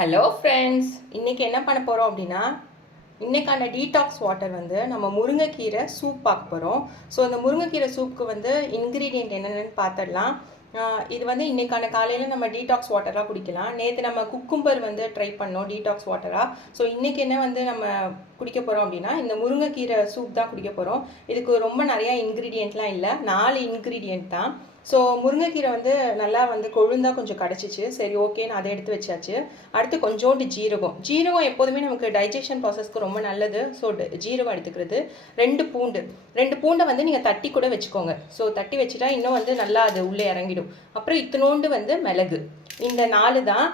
Hello friends, இன்றைக்கி என்ன பண்ண போகிறோம் அப்படின்னா, இன்றைக்கான டீடாக்ஸ் வாட்டர் வந்து நம்ம முருங்கைக்கீரை சூப் பார்க்க போகிறோம். ஸோ அந்த முருங்கைக்கீரை சூப்புக்கு வந்து இன்க்ரீடியன்ட் என்னென்னு பார்த்துடலாம். இது வந்து இன்றைக்கான காலையில் நம்ம டீடாக்ஸ் வாட்டராக குடிக்கலாம். நேற்று நம்ம குக்கும்பர் வந்து ட்ரை பண்ணோம் டீடாக்ஸ் வாட்டராக. ஸோ இன்றைக்கி என்ன வந்து நம்ம குடிக்க போகிறோம் அப்படின்னா, இந்த முருங்கைக்கீரை சூப் தான் குடிக்க போகிறோம். இதுக்கு ரொம்ப நிறையா இன்க்ரீடியண்ட்லாம் இல்லை, 4 இன்க்ரீடியண்ட் தான். ஸோ முருங்கைக்கீரை வந்து நல்லா வந்து கொழுந்தாக கொஞ்சம் கிடச்சிச்சு. சரி, ஓகேன்னு அதை எடுத்து வச்சாச்சு. அடுத்து கொஞ்சோண்டு ஜீரகம் எப்போதுமே நமக்கு டைஜஷன் ப்ராசஸ்க்கு ரொம்ப நல்லது. ஸோ ஜீரகம் எடுத்துக்கிறது. 2 பூண்டை வந்து நீங்கள் தட்டி கூட வச்சுக்கோங்க. ஸோ தட்டி வச்சுட்டா இன்னும் வந்து நல்லா அது உள்ளே இறங்கிடும். அப்புறம் இத்தினோண்டு வந்து மிளகு. இந்த 4 தான்.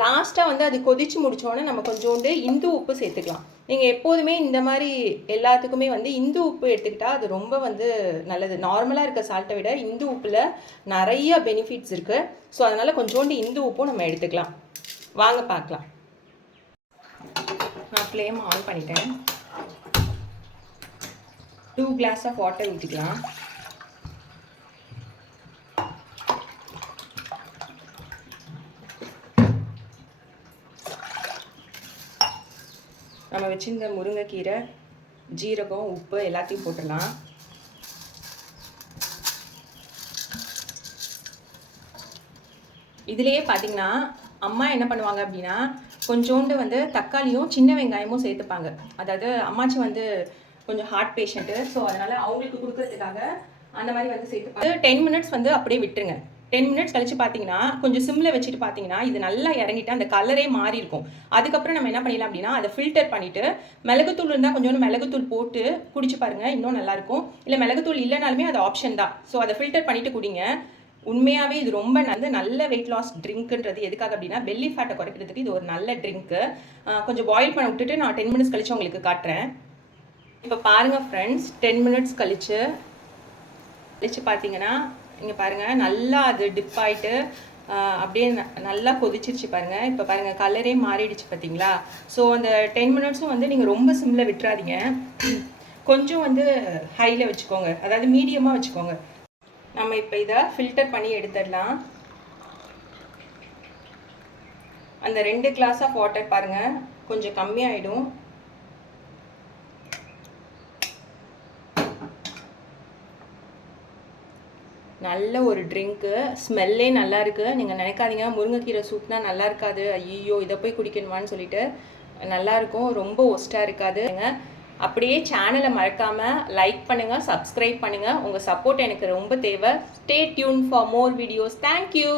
லாஸ்ட்டாக வந்து அது கொதிச்சு முடித்தோன்னே நம்ம கொஞ்சோண்டு இந்து உப்பு சேர்த்துக்கலாம். நீங்கள் எப்போதுமே இந்த மாதிரி எல்லாத்துக்குமே வந்து இந்து உப்பு எடுத்துக்கிட்டால் அது ரொம்ப வந்து நல்லது. நார்மலாக இருக்க சால்ட்டை விட இந்து உப்பில் நிறைய பெனிஃபிட்ஸ் இருக்குது. ஸோ அதனால் கொஞ்சோண்டு இந்து உப்பும் நம்ம எடுத்துக்கலாம். வாங்க பார்க்கலாம். நான் ஃப்ளேம் ஆன் பண்ணிட்டேன். 2 கிளாஸ் ஆஃப் வாட்டர் ஊற்றிக்கலாம். நம்ம வச்சிருந்த முருங்கைக்கீரை, ஜீரகம், உப்பு எல்லாத்தையும் போட்டுடலாம். இதுலேயே பார்த்தீங்கன்னா அம்மா என்ன பண்ணுவாங்க அப்படின்னா, கொஞ்சோண்டு வந்து தக்காளியும் சின்ன வெங்காயமும் சேர்த்துப்பாங்க. அதாவது அம்மாச்சி வந்து கொஞ்சம் ஹார்ட் பேஷண்ட்டு. ஸோ அதனால் அவங்களுக்கு கொடுக்கறதுக்காக அந்த மாதிரி வந்து சேர்த்துப்பாங்க. 10 மினிட்ஸ் வந்து அப்படியே விட்டுருங்க. 10 மினிட்ஸ் கழிச்சு பார்த்தீங்கன்னா, கொஞ்சம் சிம்மில் வச்சுட்டு பார்த்தீங்கன்னா, இது நல்லா இறங்கிட்டு அந்த கலரே மாறி இருக்கும். அதுக்கப்புறம் நம்ம என்ன பண்ணிடலாம் அப்படின்னா, அதை ஃபில்டர் பண்ணிவிட்டு மிளகுத்தூள் இருந்தால் கொஞ்சோண்டு மிளகுத்தூள் போட்டு குடிச்சு பாருங்கள், இன்னும் நல்லாயிருக்கும். இல்லை மிளகுத்தூள் இல்லைனாலுமே அது ஆப்ஷன் தான். ஸோ அதை ஃபில்டர் பண்ணிவிட்டு குடிங்க. உண்மையாகவே இது ரொம்ப நல்ல வெயிட் லாஸ் ட்ரிங்க்குன்றது எதுக்காக அப்படின்னா, பெல்லி ஃபேட்டை குறைக்கிறதுக்கு இது ஒரு நல்ல ட்ரிங்க்கு. கொஞ்சம் பாயில் பண்ண விட்டுட்டு நான் 10 மினிட்ஸ் கழிச்சு உங்களுக்கு காட்டுறேன். இப்போ பாருங்கள் ஃப்ரெண்ட்ஸ், 10 மினிட்ஸ் கழிச்சு பார்த்தீங்கன்னா, இங்கே பாருங்கள் நல்லா அது டிப் ஆகிட்டு அப்படியே நல்லா கொதிச்சிருச்சு பாருங்கள். இப்போ பாருங்கள் கலரே மாறிடுச்சு பார்த்தீங்களா. ஸோ அந்த 10 மினிட்ஸும் வந்து நீங்கள் ரொம்ப சிம்மில் விட்டுறாதீங்க. கொஞ்சம் வந்து ஹையில் வச்சுக்கோங்க, அதாவது மீடியமாக வச்சுக்கோங்க. நம்ம இப்போ இதை ஃபில்டர் பண்ணி எடுத்துடலாம். அந்த 2 கிளாஸ் ஆஃப் வாட்டர் பாருங்கள் கொஞ்சம் கம்மியாயிடும். நல்ல ஒரு ட்ரிங்க்கு, ஸ்மெல்லே நல்லா இருக்குது. நீங்கள் நினைக்காதீங்க முருங்கைக்கீரை சூப்னா நல்லா இருக்காது, ஐயோ இதை போய் குடிக்கணுமான்னு சொல்லிட்டு. நல்லாயிருக்கும், ரொம்ப ஒஸ்ட்டாக இருக்காது. அப்படியே சேனலை மறக்காமல் லைக் பண்ணுங்கள், சப்ஸ்கிரைப் பண்ணுங்கள். உங்கள் சப்போர்ட் எனக்கு ரொம்ப தேவை. Stay tune for more videos. Thank you.